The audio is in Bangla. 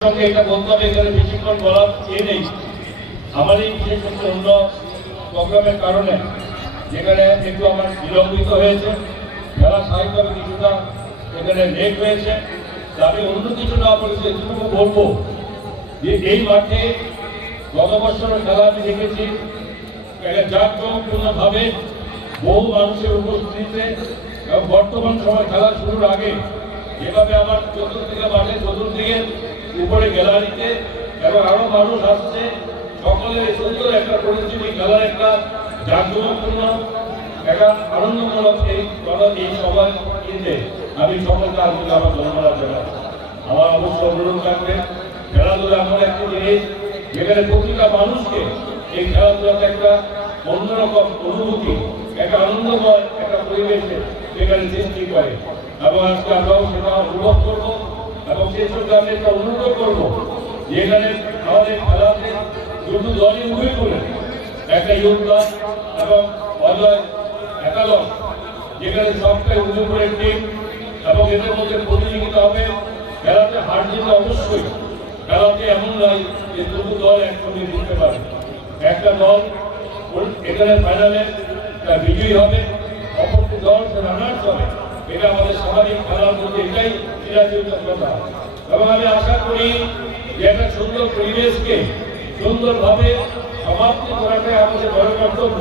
সঙ্গে এটা বলতে হবে, এখানে বেশিক্ষণ বলার নেই। আমার এই বিশেষ একটা অন্য প্রোগ্রামের কারণে যেখানে একটু আমার বিলম্বিত হয়েছে, খেলা স্বাভাবিকভাবে কিছুটা এখানে লেট হয়েছে। আমি অন্য কিছু না বলেছি, এটুকু বলবো যে এই মাঠে গত বছরের খেলা আমি দেখেছি জাঁকজমকপূর্ণভাবে বহু মানুষের উপস্থিতিতে, এবং বর্তমান সময় খেলা শুরুর আগে যেভাবে আমার চতুর্দিকে মাঠে চতুর্দিকে উপরে গ্যালারিতে এবং আরো মানুষ আসছে, সকলের সুন্দর একটা পরিস্থিতি, খেলার একটা জাঁকজমকপূর্ণ একটা আনন্দমূলক এই সবার কিনতে আমি সকলকে আজকে আমার ধন্যবাদ জানাই। আমার অবশ্য অনুরোধ থাকবে, খেলাধুলা এমন একটা জিনিস যেখানে প্রতিটা মানুষকে এই খেলাধুলাতে একটা অন্যরকম অনুভূতি, একটা আনন্দময় একটা পরিবেশে সেখানে সৃষ্টি করে, এবং আজকে আমরাও সেটা অনুভব করবো। এবং সেই সঙ্গে আমি একটা অনুরোধ করবো, যেখানে আমাদের খেলাতে দুটো দলই উভয় করে, একটা ইউথ দল এবং অজয় একাদশ, যেখানে সবটাই উভয় করে টিম, এবং এদের মধ্যে প্রতিযোগিতা হবে। খেলাতে হার জিত অবশ্যই, খেলাতে এমন নয় যে দুটো দল একসঙ্গে জিততে পারে। একটা দল এখানে ফাইনালে বিজয়ী হবে, অপরটি দল সে রানার্স হবে। এটা আমাদের সামাজিক খেলার মধ্যে এটাই চিরাচরিততা। এবং আমি আশা করি যে একটা সুন্দর পরিবেশকে সুন্দরভাবে সমাপ্তি করাটাই আমাদের বড় কর্তব্য।